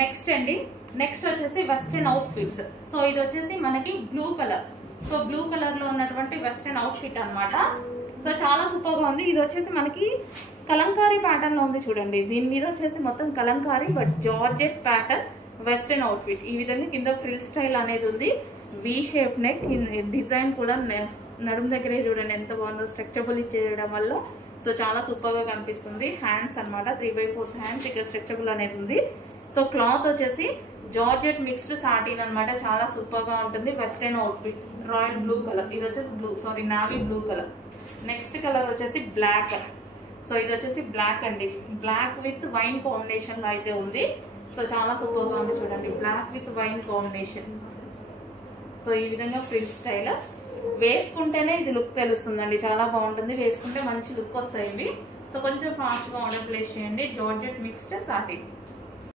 Next అండి, next వచ్చేసి western out fits. So ఇది వచ్చేసి మనకి blue colour. So blue colour లో ఉన్నటువంటి వెస్ట్రన్ అవుట్ ఫిట్ అనమాట. సో చాలా సూపర్ గా ఉంది. ఇది వచ్చేసి మనకి కలంకారీ ప్యాటర్న్ లో ఉంది చూడండి. దీని మీద వచ్చేసి మొత్తం Kalamkari but georgette pattern western out fit. ఈ విధంగా కింద ఫ్రిల్ స్టైల్ అనేది ఉంది. వి షేప్ నెక్, డిజైన్ కూడా నడుము దగ్గరే చూడండి ఎంత బాగుందో, స్ట్రెచబుల్ ఇచ్చేయడం వల్ల. సో చాలా సూపర్ గా కనిపిస్తుంది. హ్యాండ్స్ అనమాట 3/4 హ్యాండ్స్, ఇక్కడ స్ట్రెచబుల్ అనేది ఉంది. సో క్లాత్ వచ్చేసి జార్జెట్ మిక్స్డ్ సాటిన్ అనమాట. చాలా సూపర్ గా ఉంటుంది. Western out fit royal blue colour. ఇది వచ్చేసి navy blue colour. Next colour వచ్చేసి బ్లాక్. సో ఇది వచ్చేసి బ్లాక్ అండి. బ్లాక్ విత్ వైన్ కాంబినేషన్ లో అయితే ఉంది. సో చాలా సూపర్ గా ఉంది చూడండి, black with wine combination. So ఈ విధంగా ఫ్రిల్ స్టైల్ వేసుకుంటేనే ఇది లుక్ తెలుస్తుందండి. చాలా బాగుంటుంది, వేసుకుంటే మంచి లుక్ వస్తాయి ఇవి. సో కొంచెం ఫాస్ట్ గా ఆర్డర్ ప్లేస్ చేయండి. Georgette mixed satin.